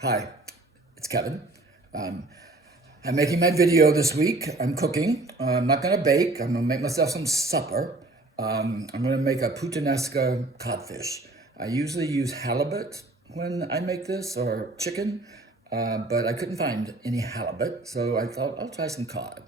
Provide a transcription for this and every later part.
Hi, it's Kevin. Um, I'm making my video this week. I'm cooking. I'm not going to bake. I'm going to make myself some supper. I'm going to make a Puttanesca codfish. I usually use halibut when I make this, or chicken, but I couldn't find any halibut, so I thought I'll try some cod.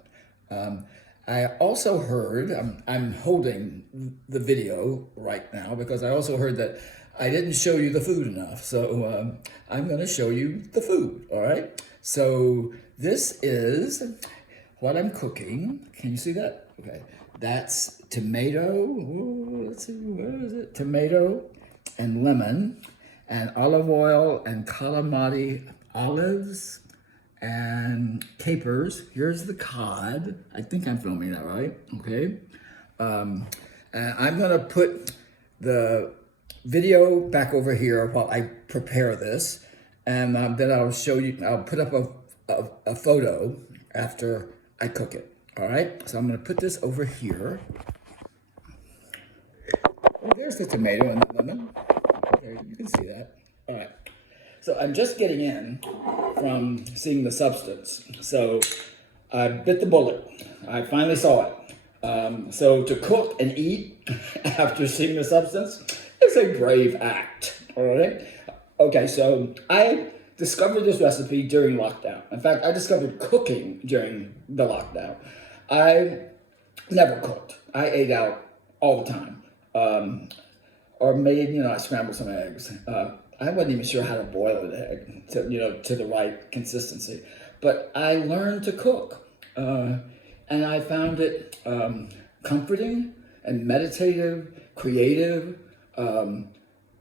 Um, I also heard, I'm holding the video right now because I also heard that I didn't show you the food enough. So I'm going to show you the food, all right? So this is what I'm cooking. Can you see that? Okay. That's tomato. Ooh, let's see, where is it? Tomato and lemon and olive oil and calamari olives and capers. Here's the cod. I think I'm filming that right. Okay. And I'm gonna put the video back over here while I prepare this, and then I'll show you. I'll put up a photo after I cook it. All right. So I'm gonna put this over here. Oh, there's the tomato and the lemon. There, you can see that. All right. So I'm just getting in from seeing the substance. So I bit the bullet. I finally saw it. So to cook and eat after seeing the substance is a brave act. All right. Okay. So I discovered this recipe during lockdown. In fact, I discovered cooking during the lockdown. I never cooked. I ate out all the time. Or made, I scrambled some eggs. I wasn't even sure how to boil an egg to the right consistency. But I learned to cook. And I found it comforting and meditative, creative. And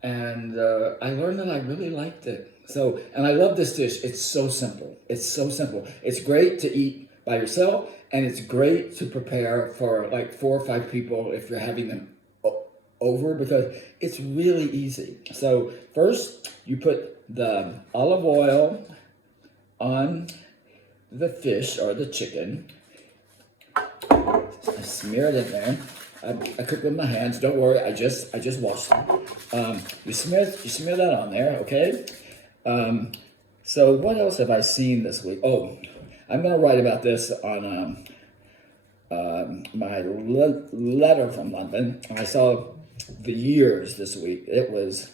I learned that I really liked it. So, and I love this dish. It's so simple. It's so simple. It's great to eat by yourself, and it's great to prepare for like 4 or 5 people if you're having them over, because it's really easy. So first you put the olive oil on the fish or the chicken. I smear it in there. I cook with my hands. Don't worry, I just washed them. You smear that on there, okay? So what else have I seen this week? Oh, I'm gonna write about this on my letter from London. I saw the years this week. It was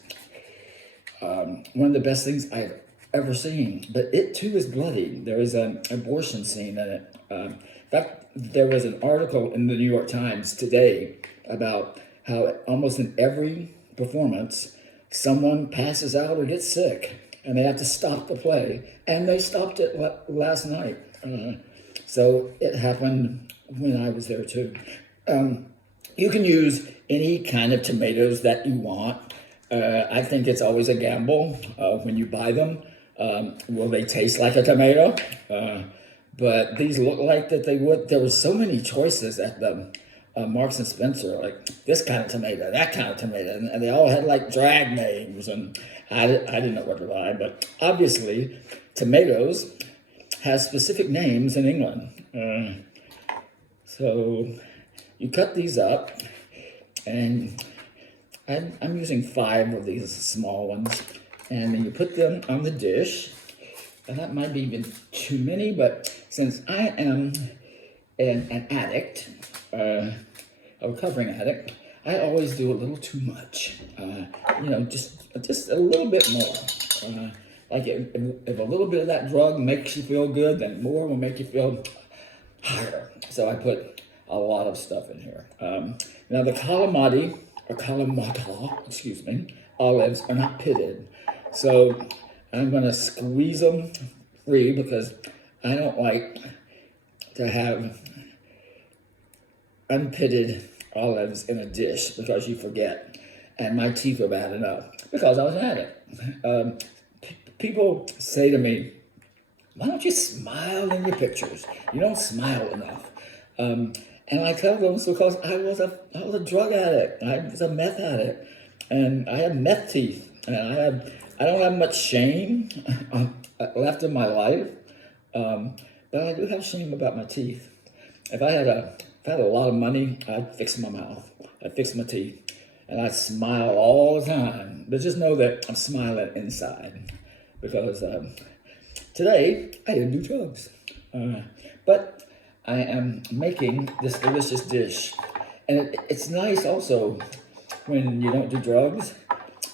one of the best things I've ever seen. But it too is bloody. There is an abortion scene in it. In fact, there was an article in the New York Times today about how almost in every performance, someone passes out or gets sick, and they have to stop the play. And they stopped it last night. So it happened when I was there too. You can use any kind of tomatoes that you want. I think it's always a gamble when you buy them. Will they taste like a tomato? But these look like that they would. There were so many choices at the Marks and Spencer, like this kind of tomato, that kind of tomato, and they all had like drag names, and I didn't know what to buy. But obviously, tomatoes have specific names in England. So you cut these up, and I'm using 5 of these small ones, and then you put them on the dish. And that might be even too many, but since I am an addict, a recovering addict, I always do a little too much. Just a little bit more. Like if a little bit of that drug makes you feel good, then more will make you feel higher. So I put a lot of stuff in here. Now the calamari, or calamata, olives are not pitted. So I'm gonna squeeze them free because I don't like to have unpitted olives in a dish because you forget. And my teeth are bad enough because I was an addict. People say to me, why don't you smile in your pictures? You don't smile enough. And I tell them it's because I was a drug addict. I was a meth addict, and I have meth teeth, and I don't have much shame left in my life, but I do have shame about my teeth. If I had a lot of money, I'd fix my mouth, I'd fix my teeth, and I'd smile all the time. But just know that I'm smiling inside. because today I didn't do drugs. But I am making this delicious dish. And it's nice also when you don't do drugs,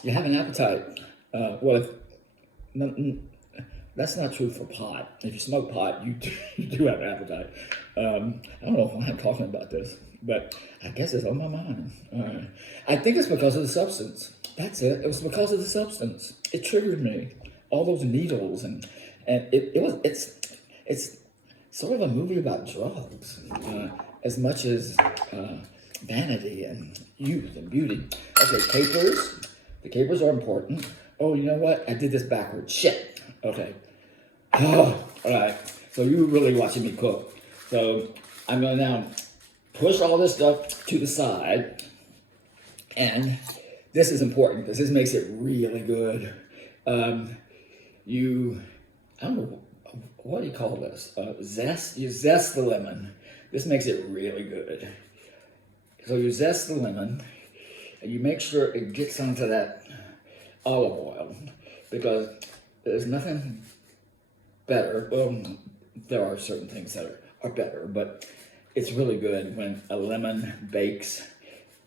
you have an appetite. That's not true for pot. If you smoke pot, you do have an appetite. I don't know why I'm talking about this, but I guess it's on my mind. I think it's because of the substance. That's it. It was because of the substance. It triggered me. All those needles and it's sort of a movie about drugs, as much as vanity and youth and beauty. Okay, capers. The capers are important. Oh, you know what? I did this backwards. Shit. Okay. Oh, all right. So you were really watching me cook. So I'm going to now push all this stuff to the side. And this is important because this makes it really good. I don't know, what do you call this? Zest? You zest the lemon. This makes it really good. So you zest the lemon, and you make sure it gets onto that olive oil, because there's nothing better. Well, there are certain things that are better, but it's really good when a lemon bakes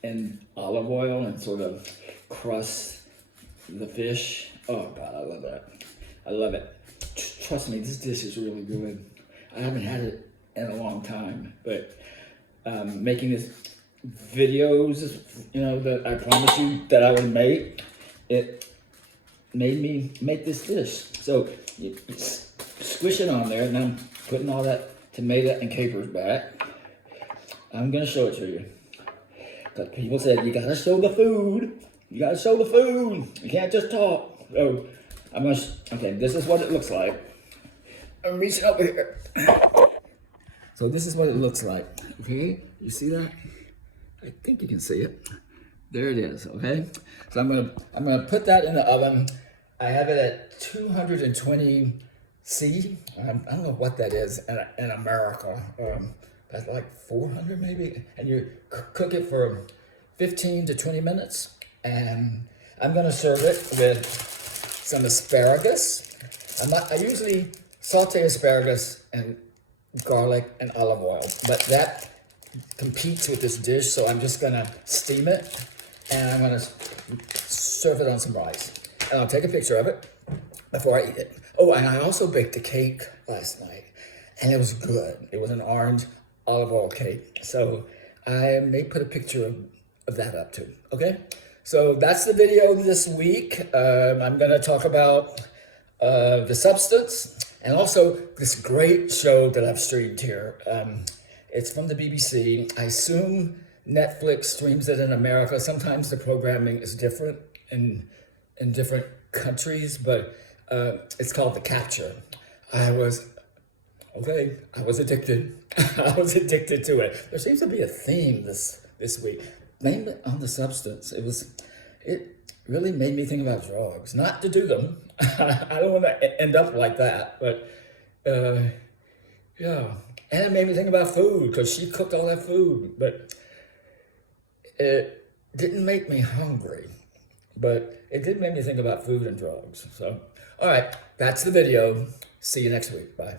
in olive oil and sort of crusts the fish. Oh God, I love that. I love it. Trust me, this dish is really good. I haven't had it in a long time, but making this videos, that I promised you that I would make, it made me make this dish. So you squish it on there, and I'm putting all that tomato and capers back. I'm gonna show it to you. But people said, you gotta show the food. You gotta show the food. You can't just talk. So okay, this is what it looks like. I'm reaching over here. So this is what it looks like, okay? You see that? I think you can see it. There it is, okay? So I'm gonna put that in the oven. I have it at 220 C. I don't know what that is in America. That's like 400 maybe. And you cook it for 15 to 20 minutes. And I'm gonna serve it with some asparagus. I usually saute asparagus and garlic and olive oil, but that competes with this dish, so I'm just gonna steam it, and I'm gonna serve it on some rice. And I'll take a picture of it before I eat it. Oh, and I also baked a cake last night, and it was good. It was an orange olive oil cake. So I may put a picture of that up too, okay? So that's the video this week. I'm gonna talk about the substance, and also this great show that I've streamed here. It's from the BBC. I assume Netflix streams it in America. Sometimes the programming is different in different countries, but it's called The Capture. I was addicted. I was addicted to it. There seems to be a theme this week, mainly on the substance. It really made me think about drugs. Not to do them. I don't want to end up like that, but yeah. And it made me think about food, because she cooked all that food, but it didn't make me hungry, but it did make me think about food and drugs. So, all right, that's the video. See you next week. Bye.